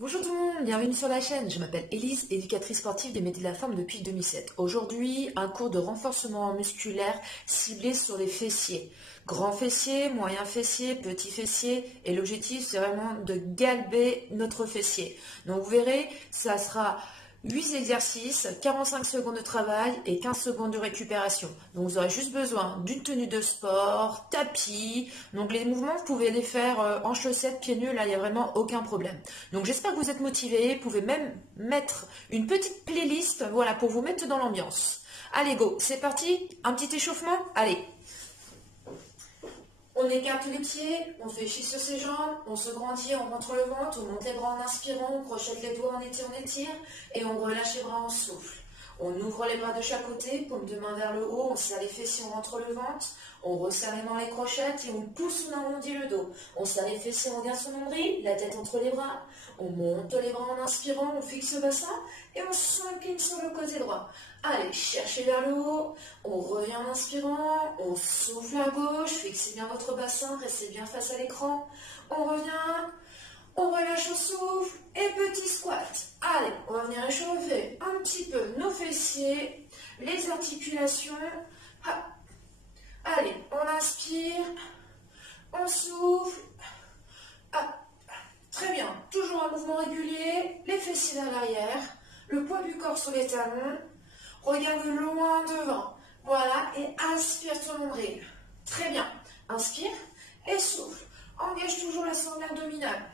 Bonjour tout le monde, bienvenue sur la chaîne. Je m'appelle Élise, éducatrice sportive des métiers de la forme depuis 2007. Aujourd'hui, un cours de renforcement musculaire ciblé sur les fessiers. Grand fessier, moyen fessier, petit fessier. Et l'objectif, c'est vraiment de galber notre fessier. Donc vous verrez, ça sera 8 exercices, 45 secondes de travail et 15 secondes de récupération. Donc vous aurez juste besoin d'une tenue de sport, tapis. Donc les mouvements, vous pouvez les faire en chaussettes, pieds nus, là il n'y a vraiment aucun problème. Donc j'espère que vous êtes motivés. Vous pouvez même mettre une petite playlist, voilà, pour vous mettre dans l'ambiance. Allez go, c'est parti, un petit échauffement, allez. On écarte les pieds, on fait chier sur ses jambes, on se grandit, on rentre le ventre, on monte les bras en inspirant, on crochette les doigts, on étire, et on relâche les bras, on souffle. On ouvre les bras de chaque côté, paume de main vers le haut, on serre les fessiers, on rentre le ventre, on resserre les mains, les crochettes, et on pousse, on arrondit le dos. On serre les fessiers, on regarde son nombril, la tête entre les bras, on monte les bras en inspirant, on fixe le bassin, et on s'incline sur le côté droit. Allez, cherchez vers le haut, on revient en inspirant, on souffle à gauche, fixez bien votre bassin, restez bien face à l'écran, on revient, on relâche au souffle, et petit squat. Allez, on va venir échauffer un petit peu nos fessiers, les articulations. Hop. Allez, on inspire, on souffle. Hop. Très bien, toujours un mouvement régulier, les fessiers vers l'arrière, le poids du corps sur les talons. Regarde loin devant. Voilà, et inspire ton nombril. Très bien. Inspire et souffle. Engage toujours la sangle abdominale.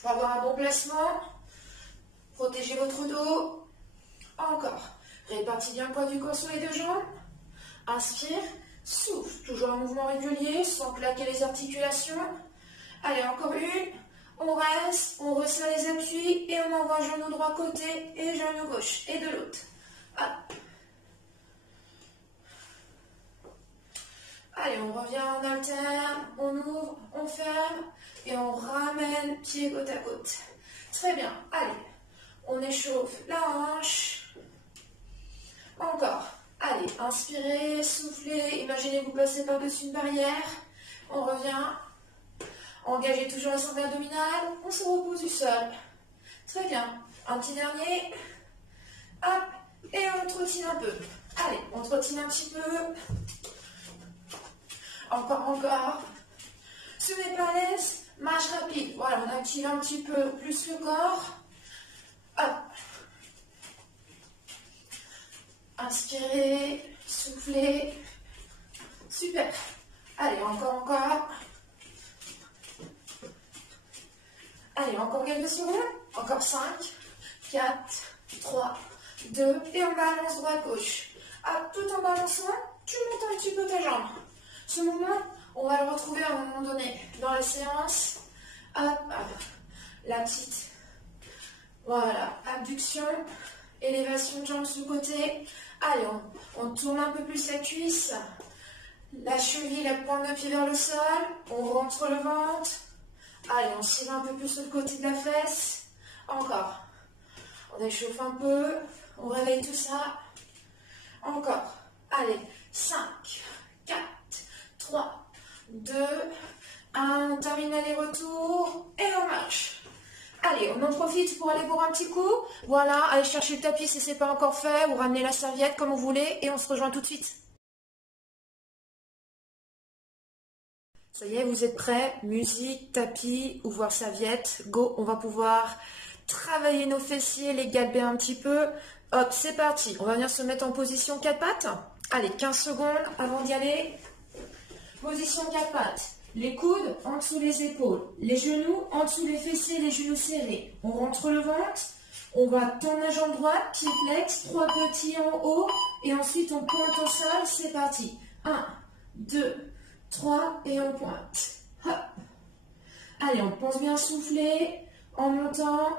Pour avoir un bon placement, protégez votre dos. Encore. Répartis bien le poids du corps sur les deux jambes. Inspire, souffle. Toujours un mouvement régulier, sans claquer les articulations. Allez, encore une. On reste, on resserre les appuis et on envoie genou droit côté et genou gauche. Et de l'autre. Hop. Allez, on revient en alterne, on ouvre, on ferme et on ramène pied côte à côte. Très bien, allez, on échauffe la hanche. Encore, allez, inspirez, soufflez, imaginez que vous passez par-dessus une barrière. On revient, engagez toujours la sangle abdominale, on se repose du sol. Très bien, un petit dernier. Hop. Et on trottine un peu. Allez, on trottine un petit peu. Encore. Si vous n'êtes pas à l'aise, marche rapide. Voilà, on active un petit peu plus le corps. Hop. Inspirez, soufflez. Super. Allez, encore. Allez, encore quelques secondes. Encore 5, 4, 3, 2, et on balance droite-gauche. Tout en balançant, tu montes un petit peu ta jambe. Ce mouvement, on va le retrouver à un moment donné dans la séance. Hop. La petite, voilà, abduction, élévation de jambe sous le côté. Allez, on tourne un peu plus la cuisse, la cheville, la pointe de pied vers le sol. On rentre le ventre. Allez, on tire un peu plus sur le côté de la fesse. Encore. On échauffe un peu, on réveille tout ça. Encore. Allez, 5, 4, 3, 2, 1. On termine l'aller-retour et on marche. Allez, on en profite pour aller boire un petit coup. Voilà, allez chercher le tapis si ce n'est pas encore fait, ou ramener la serviette comme vous voulez et on se rejoint tout de suite. Ça y est, vous êtes prêts? Musique, tapis, ouvrir serviette, go, on va pouvoir travailler nos fessiers, les galber un petit peu. Hop, c'est parti. On va venir se mettre en position 4 pattes. Allez, 15 secondes avant d'y aller. Position 4 pattes. Les coudes en dessous les épaules. Les genoux en dessous les fessiers, les genoux serrés. On rentre le ventre. On va tendre la jambe droite, pied flex, 3 petits en haut. Et ensuite, on pointe au sol. C'est parti. 1, 2, 3 et on pointe. Hop. Allez, on pense bien souffler en montant.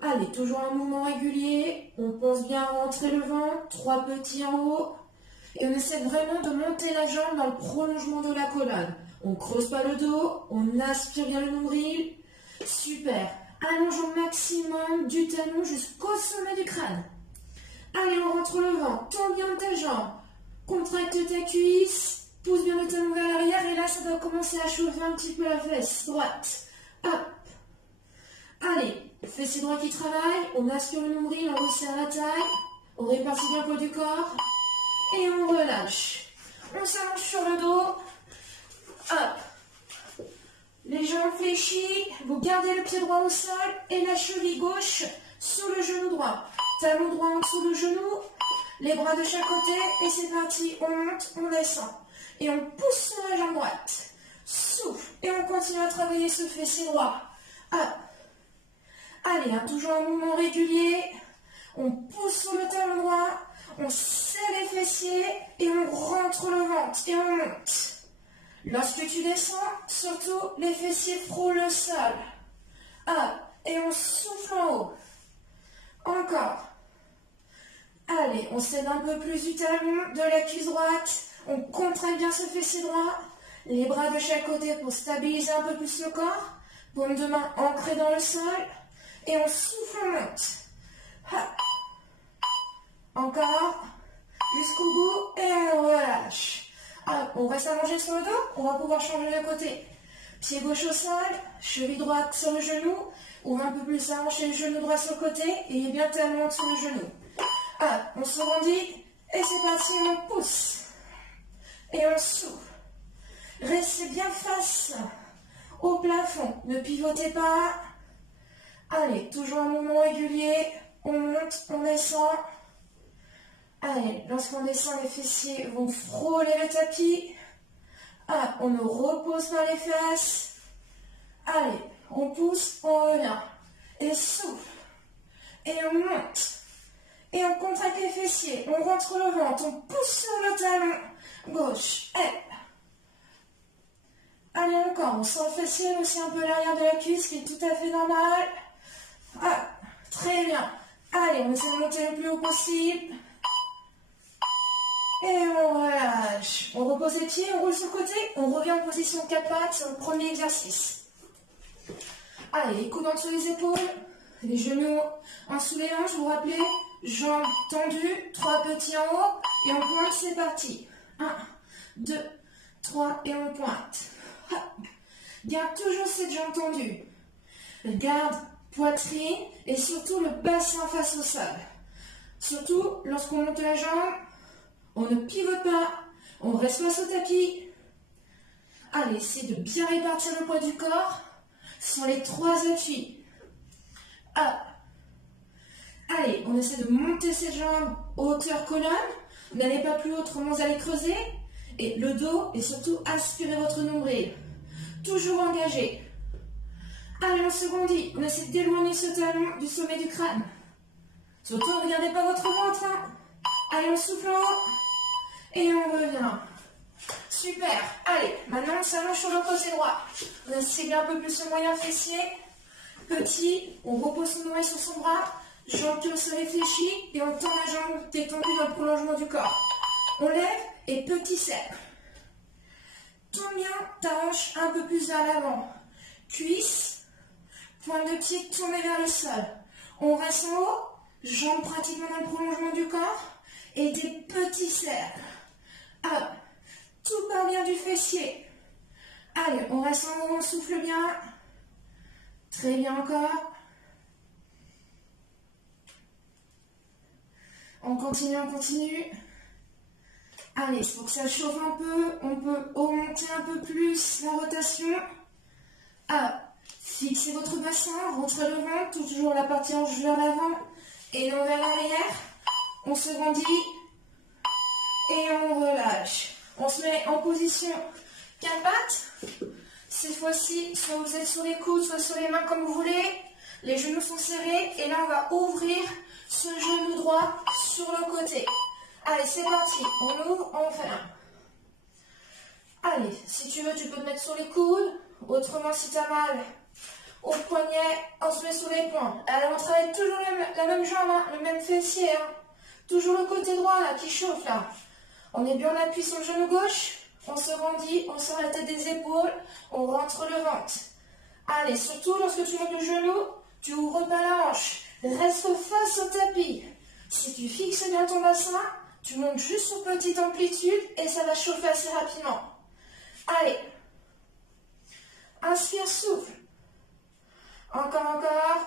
Allez, toujours un mouvement régulier. On pense bien à rentrer le ventre. 3 petits en haut. Et on essaie vraiment de monter la jambe dans le prolongement de la colonne. On ne creuse pas le dos. On aspire bien le nombril. Super. Allonge au maximum du talon jusqu'au sommet du crâne. Allez, on rentre le ventre. Tends bien ta jambe. Contracte ta cuisse. Pousse bien le talon vers l'arrière. Et là, ça doit commencer à chauffer un petit peu la fesse droite. Hop. Allez, fessiers droits qui travaillent, on aspire le nombril, on resserre la taille, on répartit bien le poids du corps et on relâche. On s'allonge sur le dos. Hop. Les jambes fléchies, vous gardez le pied droit au sol et la cheville gauche sous le genou droit. Talon droit en dessous du genou, les bras de chaque côté et c'est parti. On monte, on descend et on pousse sur la jambe droite. Souffle et on continue à travailler ce fessier droit. Hop. Allez, toujours un mouvement régulier. On pousse sur le talon droit, on serre les fessiers et on rentre le ventre et on monte. Lorsque tu descends, surtout les fessiers frôlent le sol. Et on souffle en haut. Encore. Allez, on s'aide un peu plus du talon, de la cuisse droite. On contraille bien ce fessier droit. Les bras de chaque côté pour stabiliser un peu plus le corps. Paume de main ancrée dans le sol. Et on souffle, on monte. Encore. Jusqu'au bout. Et on relâche. On reste allongé sur le dos. On va pouvoir changer de côté. Pied gauche au sol. Cheville droite sur le genou. Ouvre un peu plus allongé le genou droit sur le côté. Et bien talon sur le genou. On se rendit. Et c'est parti. On pousse. Et on souffle. Restez bien face au plafond. Ne pivotez pas. Allez, toujours un mouvement régulier. On monte, on descend. Allez, lorsqu'on descend, les fessiers vont frôler le tapis. On ne repose pas les fesses. Allez, on pousse, on revient. Et souffle. Et on monte. Et on contracte les fessiers. On rentre le ventre. On pousse sur le talon gauche. Allez, encore. On sent le fessier, aussi un peu l'arrière de la cuisse, qui est tout à fait normal. Très bien. Allez, on essaie de monter le plus haut possible. Et on relâche. On repose les pieds, on roule sur le côté. On revient en position 4 pattes. C'est le premier exercice. Allez, les coudes en dessous des épaules. Les genoux en dessous des hanches. Vous vous rappelez, jambes tendues. 3 petits en haut. Et on pointe, c'est parti. 1, 2, 3 et on pointe. Garde toujours cette jambe tendue. Garde poitrine et surtout le bassin face au sol. Surtout lorsqu'on monte la jambe, on ne pivote pas, on reste face au tapis. Allez, essayez de bien répartir le poids du corps sur les 3 appuis. Allez, on essaie de monter ses jambes hauteur colonne. N'allez pas plus haut, autrement vous allez creuser. Et le dos et surtout aspirez votre nombril. Toujours engagé. Allez, on se rendit. On essaie d'éloigner ce talon du sommet du crâne. Surtout, ne regardez pas votre ventre. Allez, on souffle en haut. Et on revient. Super. Allez, maintenant on s'allonge sur le côté droit. On essaie bien un peu plus le moyen fessier. Petit, on repose son oreille sur son bras. Jambe qui au sol réfléchie. Et on tend la jambe détendue dans le prolongement du corps. On lève et petit cercle. Tourne bien ta hanche un peu plus vers l'avant. Cuisse, pointe de pied tournée vers le sol. On reste en haut, jambes pratiquement dans le prolongement du corps et des petits cercles. Tout part bien du fessier. Allez, on reste en haut, on souffle bien. Très bien encore. On continue, on continue. Allez, pour que ça chauffe un peu, on peut augmenter un peu plus la rotation. Fixez votre bassin, rentrez le ventre, toujours la partie hanche vers l'avant et non vers l'arrière. On se rendit et on relâche. On se met en position 4 pattes. Cette fois-ci, soit vous êtes sur les coudes, soit sur les mains comme vous voulez. Les genoux sont serrés et là on va ouvrir ce genou droit sur le côté. Allez, c'est parti. On ouvre, on ferme. Allez, si tu veux, tu peux te mettre sur les coudes. Autrement, si tu as mal au poignet, on se met sur les poings. Allez, on travaille toujours la même jambe, le même fessier. Toujours le côté droit là, qui chauffe là. On est bien appuyé sur le genou gauche. On se rendit, on sort la tête des épaules. On rentre le ventre. Allez, surtout lorsque tu montes le genou, tu ouvres pas la hanche. Reste face au tapis. Si tu fixes bien ton bassin, tu montes juste sur petite amplitude et ça va chauffer assez rapidement. Allez. Inspire, souffle. Encore, encore.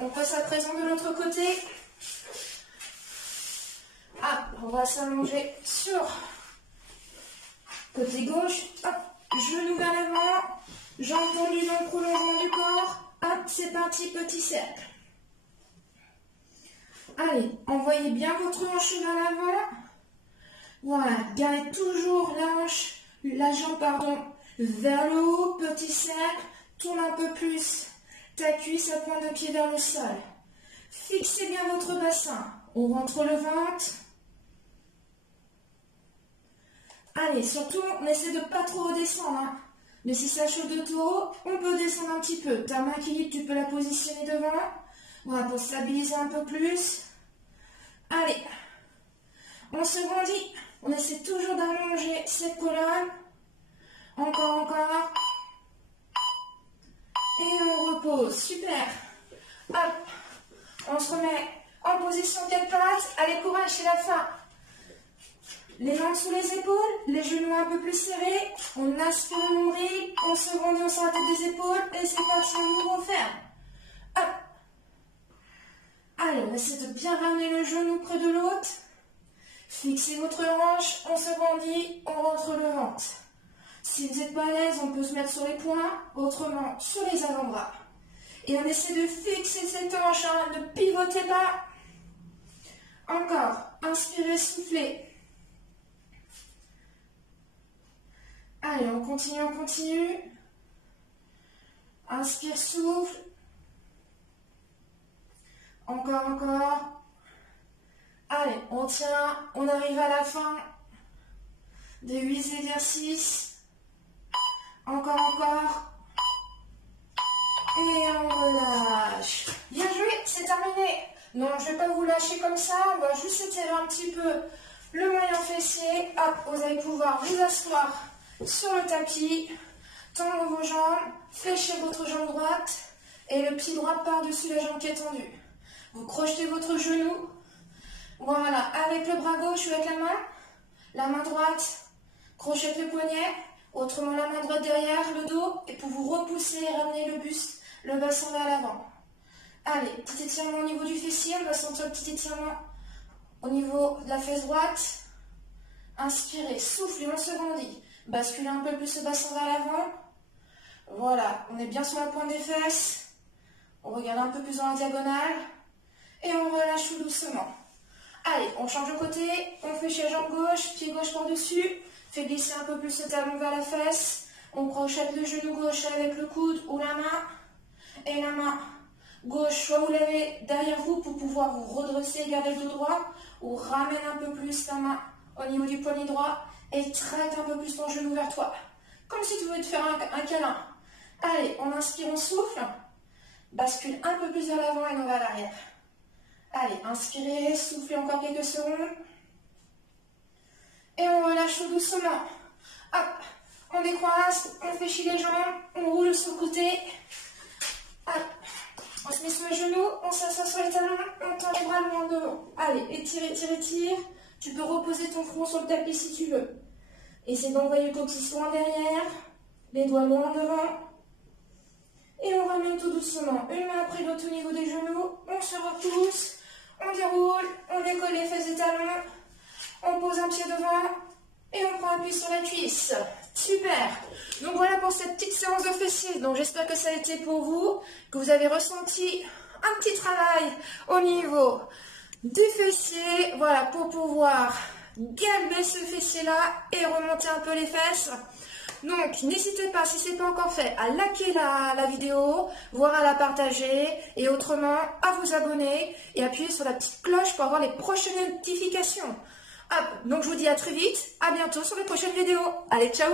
on passe à présent de l'autre côté. Ah, on va s'allonger sur côté gauche. Hop, genou vers l'avant, jambes tendues dans le prolongement du corps. Hop, c'est parti, petit cercle. Allez, envoyez bien votre hanche vers l'avant. Voilà, gardez toujours la jambe vers le haut, petit cercle. Tourne un peu plus ta cuisse à pointe de pied vers le sol. Fixez bien votre bassin. On rentre le ventre. Allez, surtout, on essaie de pas trop redescendre. Hein. Mais si ça chauffe de trop, on peut descendre un petit peu. Ta main qui libre, tu peux la positionner devant. Voilà, pour stabiliser un peu plus. Allez, on se grandit. On essaie toujours d'allonger cette colonne. Encore. Et on repose. Super. Hop, on se remet en position 4 pattes. Allez, courage, c'est la fin. Les mains sous les épaules, les genoux un peu plus serrés. On aspire le nombril, on se grandit sur la tête des épaules. Et c'est parti, on ouvre, on ferme. Hop. Allez, on essaie de bien ramener le genou près de l'autre. Fixez votre hanche, on se grandit, on rentre le ventre. Si vous n'êtes pas à l'aise, on peut se mettre sur les poings, autrement sur les avant-bras. Et on essaie de fixer cette hanche, hein, ne pivotez pas. Encore, inspirez, soufflez. Allez, on continue. Inspire, souffle. Encore. Allez, on tient, on arrive à la fin des 8 exercices. Encore. Et on relâche. Bien joué, c'est terminé. Non, je ne vais pas vous lâcher comme ça. On va juste étirer un petit peu le moyen fessier. Hop, vous allez pouvoir vous asseoir sur le tapis. Tendre vos jambes. Fléchez votre jambe droite. Et le pied droit par-dessus la jambe qui est tendue. Vous crochetez votre genou. Voilà, avec le bras gauche ou avec la main droite, crochette le poignet, autrement la main droite derrière le dos, et pour vous repousser et ramener le buste, le bassin vers l'avant. Allez, petit étirement au niveau du fessier, on va sentir le petit étirement au niveau de la fesse droite. Inspirez, soufflez, on se grandit. Basculez un peu plus le bassin vers l'avant. Voilà, on est bien sur la pointe des fesses. On regarde un peu plus dans la diagonale. Et on relâche tout doucement. Allez, on change de côté, on fait chez jambe gauche, pied gauche par-dessus, fait glisser un peu plus le talon vers la fesse, on crochette le genou gauche avec le coude ou la main, et la main gauche, soit vous l'avez derrière vous pour pouvoir vous redresser et garder le dos droit, ou ramène un peu plus la main au niveau du poignet droit, et traite un peu plus ton genou vers toi, comme si tu voulais te faire un câlin. Allez, on inspire, on souffle, bascule un peu plus vers l'avant et non vers l'arrière. Allez, inspirez, soufflez encore quelques secondes. Et on relâche tout doucement. Hop, on décroise, on fléchit les jambes, on roule sur le côté. Hop, on se met sur les genoux, on s'assoit sur les talons, on tend les bras loin devant. Allez, étire. Tu peux reposer ton front sur le tapis si tu veux. Essaie d'envoyer le coccyx loin derrière, les doigts loin devant. Et on ramène tout doucement, une main après l'autre au niveau des genoux, on se repousse. On déroule, on décolle les fesses et talons, on pose un pied devant et on prend appui sur la cuisse. Super. Donc voilà pour cette petite séance de fessiers. Donc j'espère que ça a été pour vous, que vous avez ressenti un petit travail au niveau du fessier. Voilà, pour pouvoir galber ce fessier-là et remonter un peu les fesses. Donc, n'hésitez pas, si ce n'est pas encore fait, à liker la vidéo, voire à la partager, et autrement, à vous abonner, et appuyer sur la petite cloche pour avoir les prochaines notifications. Hop, donc je vous dis à très vite, à bientôt sur les prochaines vidéos. Allez, ciao!